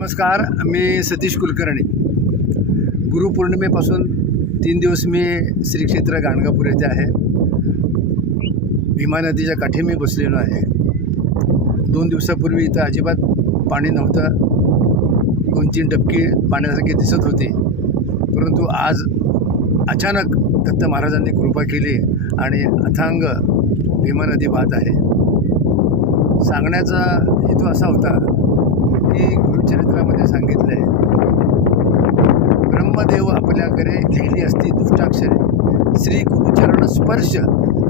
नमस्कार, मी सतीश कुलकर्णी. गुरुपौर्णिमेपासून 3 दिवस मी श्री क्षेत्र गाणगापूर येथे आहे. भीमा नदीच्या काठी मी बसलेलो आहे. 2 दिवसापूर्वी इथं अजिबात पाणी नव्हतं. 2-3 डबकी पाण्यासारखे दिसत होते. परंतु आज अचानक दत्त महाराजांनी कृपा केली आणि अथांग भीमा नदी वाहत आहे. सांगण्याचा हेतू असा होता की गुरुचरित्रामध्ये सांगितलं आहे, ब्रह्मदेव आपल्याकडे लिहिली असती दुष्टाक्षरे, श्री गुरुचरण स्पर्श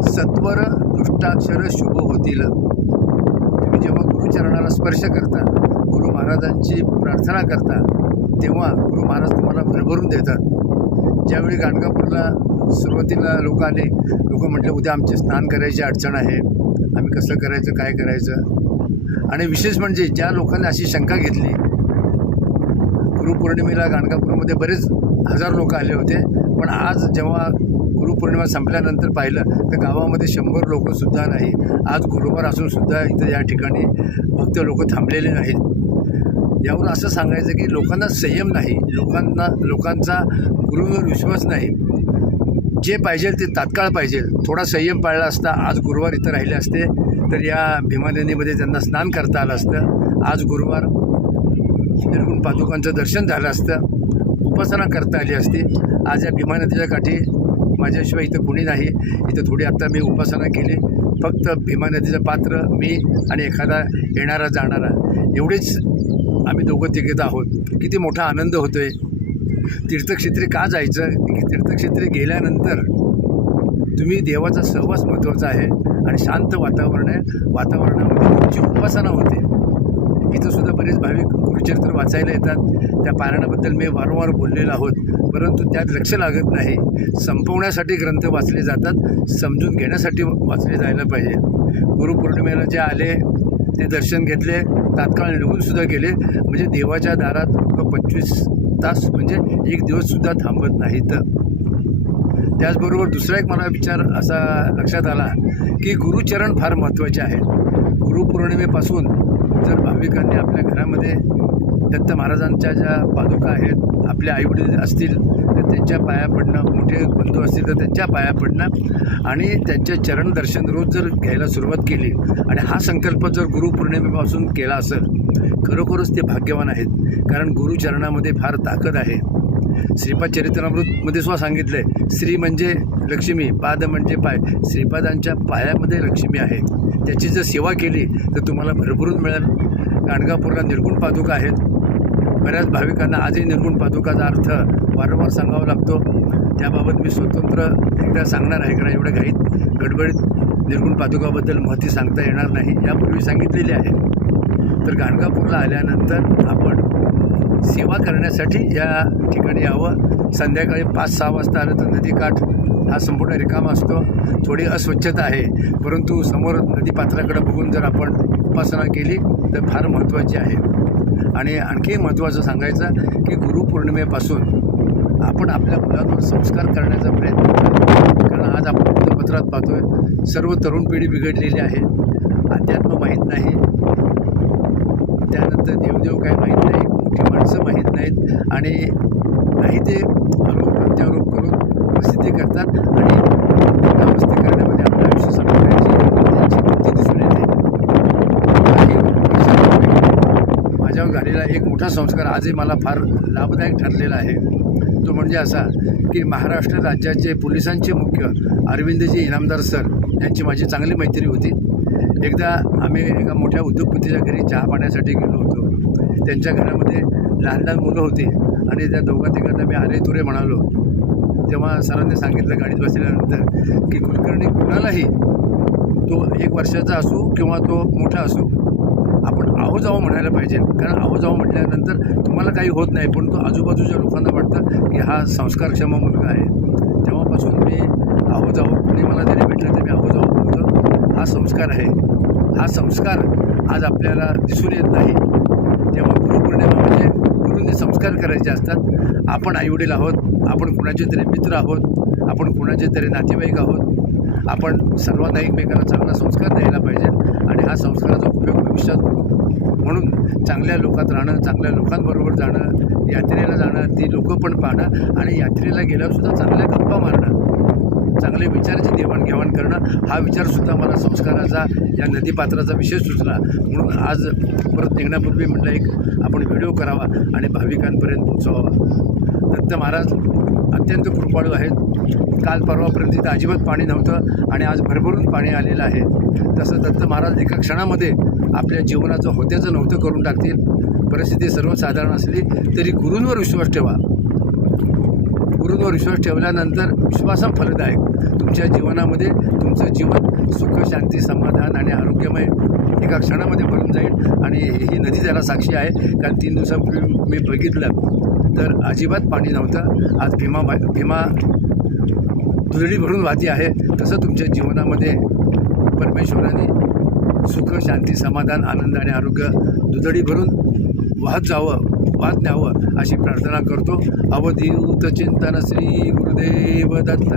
सत्वर दुष्टाक्षर शुभ होतील. तुम्ही जेव्हा गुरुचरणाला स्पर्श करता, गुरु महाराजांची प्रार्थना करता, तेव्हा गुरु महाराज तुम्हाला भरभरून देतात. ज्यावेळी गाणगापूरला सुरुवातीला लोक आले, लोक म्हटले उद्या आमचे स्नान करायची अडचण आहे, आम्ही कसं करायचं, काय करायचं. आणि विशेष म्हणजे ज्या लोकांनी अशी शंका घेतली, गुरुपौर्णिमेला गाणगापूरमध्ये बरेच हजार लोक आले होते, पण आज जेव्हा गुरुपौर्णिमा संपल्यानंतर पाहिलं तर गावामध्ये 100 लोकंसुद्धा नाही. आज गुरुवार असूनसुद्धा इथं या ठिकाणी भक्त लोक थांबलेले नाहीत. यावर असं सांगायचं की लोकांना संयम नाही, लोकांचा गुरुवर विश्वास नाही. जे पाहिजे ते तात्काळ पाहिजे. थोडा संयम पाळला असता आज गुरुवार इथं राहिले असते, तर या भीमा नदीमध्ये त्यांना स्नान करता आलं असतं. आज गुरुवार निर्गुण पादुकांचं दर्शन झालं असतं, उपासना करता आली असती. आज या भीमा नदीच्या काठी माझ्याशिवाय इथं कुणी नाही. इथं थोडी आत्ता मी उपासना केली. फक्त भीमा नदीचं पात्र मी आणि एखादा येणारा जाणारा एवढेच आम्ही दोघं तिघेत आहोत. किती मोठा आनंद होतो आहे. तीर्थक्षेत्री का जायचं की तीर्थक्षेत्री गेल्यानंतर तुम्ही देवाचा सहवास महत्त्वाचा आहे आणि शांत वातावरण आहे. वातावरणामध्ये तुमची उपासना होते. इथंसुद्धा बरेच भाविक गुरुचरित्र वाचायला येतात. त्या पारायणाबद्दल मी वारंवार बोललेलो आहोत, परंतु त्यात लक्ष लागत नाही. संपवण्यासाठी ग्रंथ वाचले जातात, समजून घेण्यासाठी वाचले जायला पाहिजे. गुरुपौर्णिमेला जे आले ते दर्शन घेतले, तात्काळ निघूनसुद्धा गेले. म्हणजे देवाच्या दारात 25 तास म्हणजे 1 दिवससुद्धा थांबत नाहीत. त्याचबरोबर दुसरा एक मला विचार असा लक्षात आला की गुरुचरण फार महत्त्वाचे आहे. गुरुपौर्णिमेपासून जर भाविकांनी आपल्या घरामध्ये दत्त महाराजांच्या ज्या पादुका आहेत, आपले आईवडील असतील तर त्यांच्या पाया पडणं, मोठे बंधू असतील तर त्यांच्या पाया पडणं आणि त्यांचे चरण दर्शन रोज जर घ्यायला सुरुवात केली आणि हा संकल्प जर गुरुपौर्णिमेपासून केला असेल, खरोखरच ते भाग्यवान आहेत. कारण गुरुचरणामध्ये फार ताकद आहे. श्रीपाद चरित्रामृतमध्ये सुद्धा सांगितलं आहे, श्री म्हणजे लक्ष्मी, पाद म्हणजे पाय. श्रीपादांच्या पायामध्ये लक्ष्मी आहे. त्याची जर सेवा केली तर तुम्हाला भरभरून मिळेल. गाणगापूरला निर्गुण पादुका आहेत. बऱ्याच भाविकांना आजही निर्गुण पादुकाचा अर्थ वारंवार सांगावा लागतो. त्याबाबत मी स्वतंत्र एकदा सांगणार आहे, कारण एवढ्या घाईत गडबडीत निर्गुण पादुकाबद्दल माहिती सांगता येणार नाही. यापूर्वी सांगितलेली आहे. तर गाणगापूरला आल्यानंतर आपण सेवा करण्यासाठी या ठिकाणी यावं. संध्याकाळी 5-6 वाजता आलं तर नदीकाठ हा संपूर्ण रिकामा असतो. थोडी अस्वच्छता आहे, परंतु समोर नदीपात्राकडे बघून जर आपण उपासना केली तर फार महत्त्वाची आहे. आणि आणखी महत्त्वाचं सांगायचं की गुरुपौर्णिमेपासून आपण आपल्या मुलांवर संस्कार करण्याचा प्रयत्न करा. कारण आज आपण वृत्तपत्रात पाहतोय, सर्व तरुण पिढी बिघडलेली आहे. अध्यात्म माहीत नाही, त्यानंतर देवदेव काय माहीत नाही, मोठी माणसं माहीत नाहीत आणि काही ते आरोप प्रत्यारोप करून प्रसिद्धी करतात आणि मस्ती करण्यामध्ये आपलं आयुष्य संपवण्याची त्यांची वृत्ती दिसून येते. काही वर्षांपूर्वी माझ्यावर झालेला एक मोठा संस्कार आजही मला फार लाभदायक ठरलेला आहे. तो म्हणजे असा की महाराष्ट्र राज्याचे पोलिसांचे मुख्य अरविंदजी इनामदार सर यांची माझी चांगली मैत्री होती. एकदा आम्ही एका मोठ्या उद्योगपतीच्या घरी चहा पाण्यासाठी गेलो होतो. त्यांच्या घरामध्ये लहान लहान मुलं होती आणि त्या दोघा-तिघांना मी अरे तुरे म्हणालो. तेव्हा सरांनी सांगितलं गाडीत बसल्यानंतर की कुलकर्णी, कुणालाही तो 1 वर्षाचा असो किंवा तो मोठा असो, आपण आहो जावं म्हणायला पाहिजे. कारण आहो जावं म्हटल्यानंतर तुम्हाला काही होत नाही, पण तो आजूबाजूच्या लोकांना वाटतं की हा संस्कारक्षम मुलगा आहे. तेव्हापासून मी आहो जावं, कुणी मला जरी भेटलं तर मी आहो जावं बोलतो. हा संस्कार आहे. हा संस्कार आज आपल्याला दिसून येत नाही. तेव्हा गुरुपौर्णिमा म्हणजे गुरूंनी संस्कार करायचे असतात. आपण आईवडील आहोत, आपण कुणाचे तरी मित्र आहोत, आपण कुणाचे तरी नातेवाईक आहोत. आपण सर्वांना एकमेकांना चांगला संस्कार द्यायला पाहिजे आणि हा संस्काराचा उपयोग भविष्यात होतो. म्हणून चांगल्या लोकात राहणं, चांगल्या लोकांबरोबर जाणं, यात्रेला जाणं, ती लोकं पण पाहणं आणि यात्रेला गेल्यावरसुद्धा चांगल्या गप्पा मारणं, चांगले विचाराची देवाणघेवाण करणं, हा विचारसुद्धा मला संस्काराचा या नदीपात्राचा विषय सुचला. म्हणून आज परत निघण्यापूर्वी म्हटलं एक आपण व्हिडिओ करावा आणि भाविकांपर्यंत पोहोचवावा. दत्त महाराज अत्यंत कृपाळू आहेत. काल परवापर्यंत इथं अजिबात पाणी नव्हतं आणि आज भरभरून पाणी आलेलं आहे. तसं दत्त महाराज एका क्षणामध्ये आपल्या जीवनाचं होत्याचं नव्हतं करून टाकतील. परिस्थिती सर्वसाधारण असली तरी गुरूंवर विश्वास ठेवा. गुरूंवर विश्वास ठेवल्यानंतर विश्वासं फलदायक तुमच्या जीवनामध्ये तुमचं जीवन सुख, शांती, समाधान आणि आरोग्यमय एका क्षणामध्ये भरून जाईल. आणि ही नदी त्याला साक्षी आहे. कारण 3 दिवसापूर्वी मी बघितलं तर अजिबात पाणी नव्हतं. आज भीमा दुधडी भरून वाहती आहे. तसं तुमच्या जीवनामध्ये परमेश्वराने सुख, शांती, समाधान, आनंद आणि आरोग्य दुधडी भरून वाहत न्यावं अशी प्रार्थना करतो. अवधूत चिंतन श्री गुरुदेव दत्त.